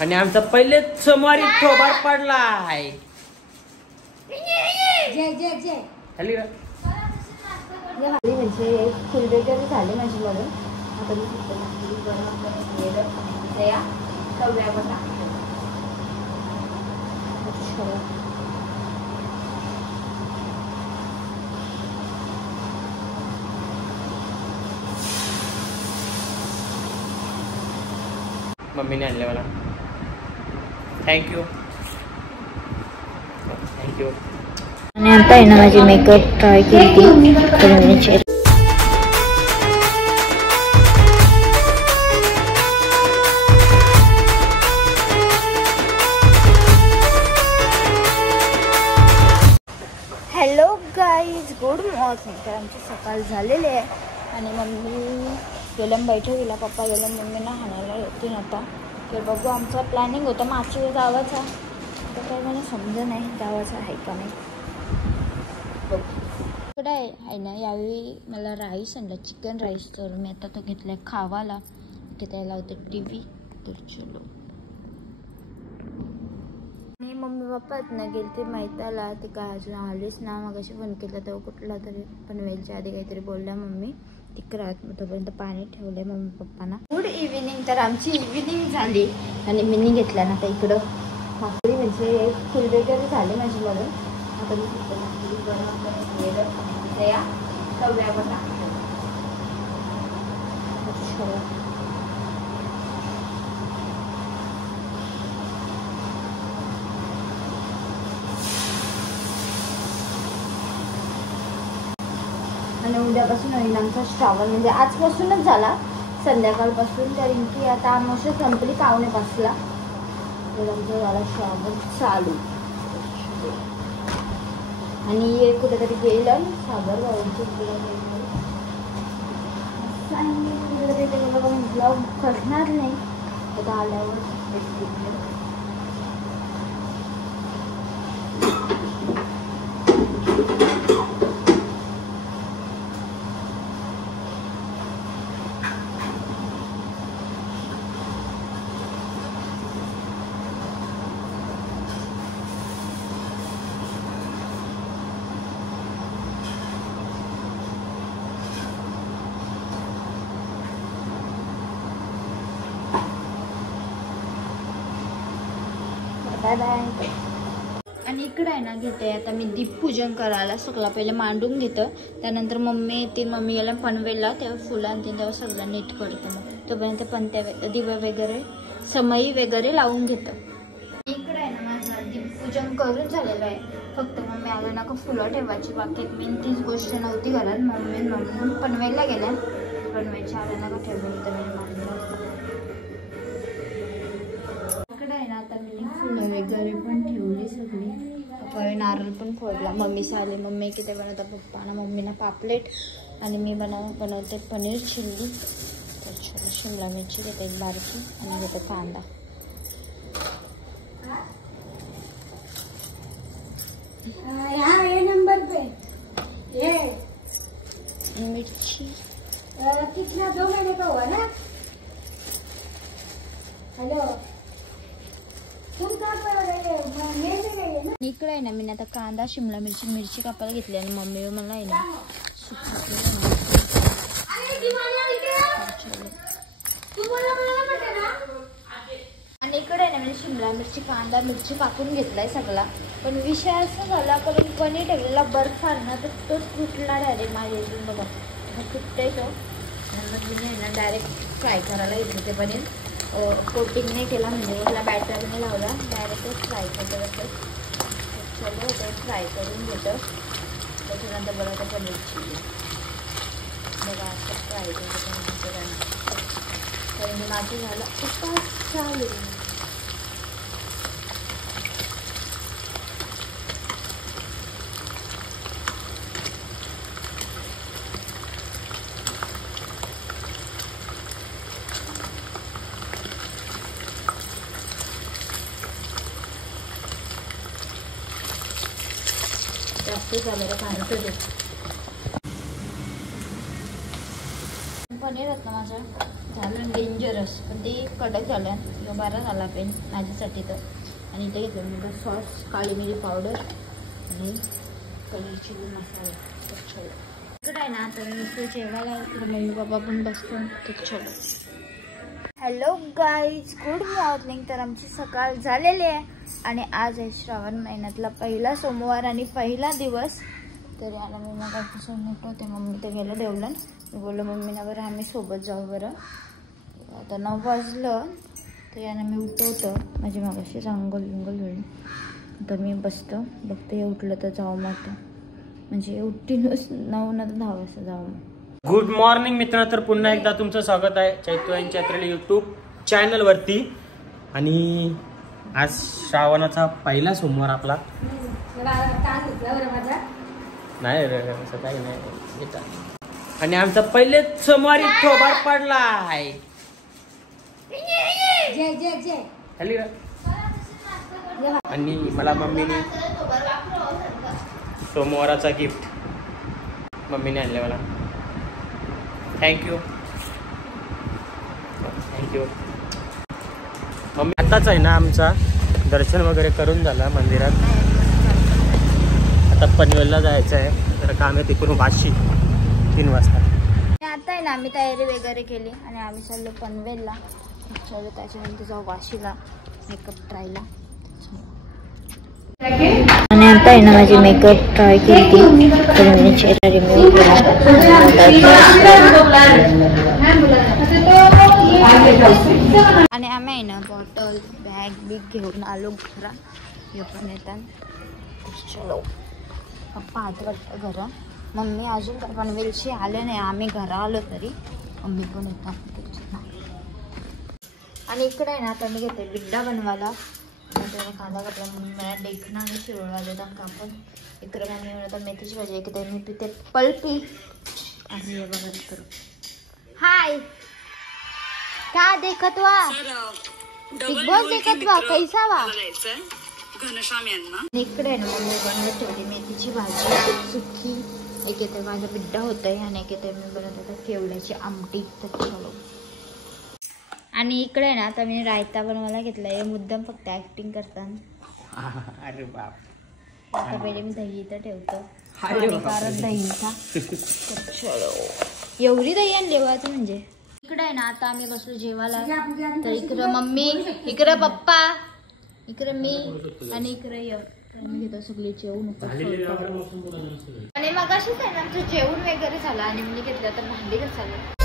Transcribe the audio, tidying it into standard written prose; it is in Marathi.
आणि आमचा पहिले सोमवारी थोबाड पडलाय. खाली म्हणजे फुल वगैरे झाले माझी म्हणून मम्मीने आणले मला. थँक्यू. आणि आता आहे ना माझी मेकअप ट्राय केली. Hello guys, good morning. तर आमची सकाळ झालेली आहे आणि मम्मी गेलं बैठे गेला, पप्पा गेला, मम्मीना हाणायला येतील आता. तर बघू, आमचा प्लॅनिंग होता मागच्या गावाचा, तर काही मला समजा नाही गावाचा आहे का नाही. बघू इकडे आहे ना. यावेळी मला राईस आणला, चिकन राईस. तर मी आता तो घेतला आहे खावाला. इथे त्याला होते टी व्ही. तर चलो. आणि मम्मी पप्पा आहेत ना गेले ते मैताला, ते काय अजून आलेच ना. मग अशी फोन केला तेव्हा कुठला तरी पनवेलच्या आधी काहीतरी बोलल्या मम्मी तिकडं. मग तोपर्यंत पाणी ठेवलंय मम्मी पप्पांना. Good evening. तर आमची इव्हिनिंग झाली आणि मिनी घेतल्या ना. तर इकडं भाकरी म्हणजे फुल वगैरे झाले माझी म्हणून आता मी तव्यावर टाकलं. आणि उद्यापासून होईल आमचा श्रावण, म्हणजे आजपासूनच झाला संध्याकाळपासून. कारण की आता आमोशा संपली 5:45ला. तर आमचा झाला श्रावण चालू. आणि हे कुठेतरी गेलं सागर भाऊंचं ब्लॉग करणार नाही आता आल्यावर. आणि इकडे आहे ना घेते आता मी दीपपूजन करायला. सगळं पहिले मांडून घेतं, त्यानंतर मम्मी येतील. मम्मी गेल्या पनवेलला, तेव्हा फुलं आणतील, तेव्हा सगळं नीट करतं. मग तोपर्यंत पंत्या दिवे वगैरे समई वगैरे लावून घेतं. इकडे आहे ना माझं दीपपूजन करून झालेलं आहे. फक्त मम्मी आलं ना का फुलं ठेवायची, बाकी एक मेन तीच गोष्ट नव्हती घरात. मम्मी पनवेलला गेल्या, पनवेलच्या आलं ना का ठेवलं तर आता मी फुलं वगैरे पण ठेवली सगळी. नारळ पण फोडला. मम्मी आले, मम्मी किती बनवतात पप्पाना, मम्मीना पापलेट आणि मी बनवते पनीर चिल्ली. तर शिमला मिरची घेते एक बारकी आणि घेते कांदा. नंबर पे मिर्ची कितना 2 महीने का हुआ ना. हेलो इकडे आहे ना मी आता कांदा शिमला मिरची कापायला घेतली आणि मम्मी मला आहे ना आणि इकडे आहे ना मी शिमला मिरची कांदा मिरची कापून घेतलाय सगळा. पण विषय असा झाला कारण पनीर ठेवलेला बर्फ ना तर तोच फुटला डायरेक्ट माझ्या इथून. बघा फुटते तो. मी ना डायरेक्ट फ्राय करायला घेतलं ते पनीर. कोटिंग नाही केला, म्हणजे याला बॅटर नाही लावला, डायरेक्टच फ्राय करतो. चलो ते फ्राय करून घेतं. त्याच्यानंतर बनवतं पनीर चिली. बघा असं फ्राय करतो. तर मी माझं झालं उपास चालू. जास्त झालेलं पाणी दे. पनीर होतं माझं झालं डेंजरस, पण ते कडक झालं. बरा झाला पेन माझ्यासाठी तर. आणि इथे घेतलं मी सॉस, काळी मिरी पावडर आणि कलर चिली मसाला. इकडे आहे ना आता मी नुसतं जेवायला, मम्मी पप्पा पण बसतो. तर चलो. Hello guys, good morning. तर आमची सकाळ झालेली आहे आणि आज आहे श्रावण महिन्यातला पहिला सोमवार आणि पहिला दिवस. तर याला मी मगापासून उठवते. मम्मी तर गेलं देवलन. मी बोललो मम्मीना बरं आम्ही सोबत जाऊ बरं. आता 9 वाजलं तर यानं मी उठवतं. माझी मगाशी अंघोळ बिंगोल होईल. तर मी बसतो, बघते हे उठलं तर जाऊ मग. म्हणजे उठतीनच 9 ना 10 वाजता जाऊ मग. गुड मॉर्निंग मित्र. तर पुन्हा एकदा तुमचं स्वागत आहे चैतू अँड चैत्राली यूट्यूब चॅनलवरती. आणि आज श्रावणाचा पहिला सोमवार आपला. नाही रे असं काही नाही. आणि आमचा पहिले सोमवारी थोबाड पडलाय. आणि मला मम्मीने सोमवाराचा गिफ्ट मम्मीने आणले मला. Thank you mummy. आताच आहे ना आमचा दर्शन वगैरे करून झालं मंदिरात. आता पनवेलला जायचं आहे. तर काम आहे तिकडून वाशी 3 वाजता. आता आहे ना आम्ही तयारी वगैरे केली आणि आम्ही चाललो पनवेलला. चलो त्याच्यानंतर जाऊ वाशीला मेकअप ट्रायला. आणि आता आहे ना माझी मेकअप ट्राय केली. तर मी चेहरा रिमूव्ह केला. आणि आम्ही आहे ना बॉटल बॅग बिग घेऊन आलो घरा. हे पण येतात. चलो पप्पा आत वाटतं घरा. मम्मी अजून पनवेलशी आले नाही. आम्ही घरा आलो तरी मम्मी पण येतात. आणि इकडे आहे ना आता मी घेते बिड्डा बनवायला. त्याला कांदा कापला. मम्मी मला देखणं आणि शिरोळा देतात कापून. इकडे मम्मी म्हणतात मेथीची भाजी. इकडे मी पिते पल्पी. आणि हे बघा करू. हाय का देखत वा बिग बॉस देखत वा कैसा वा. इकडे ना मम्मी बनवत ठेवली मेथीची भाजी सुकी. एक येते माझा बिड्डा होत आहे आणि एक येते मी बनवत होता केवड्याची आमटी. तर चलो. आणि इकडे ना आता मी रायता बनवायला घेतला. हे मुद्दाम फक्त ऍक्टिंग करतात. अरे बाप. आता पहिले मी दही इथं ठेवतो. हानिकारक दहीचा. चलो एवढी दही आणली वाच म्हणजे. इकडे आहे ना आता आम्ही बसलो जेवायला. तर इकडं मम्मी, इकडं पप्पा, इकडे मी आणि इकडे मी घेतो सगळे जेवण. आणि मग अशीच आहे ना आमचं जेवण वगैरे झालं आणि मी घेतलं तर भांडी घासायला.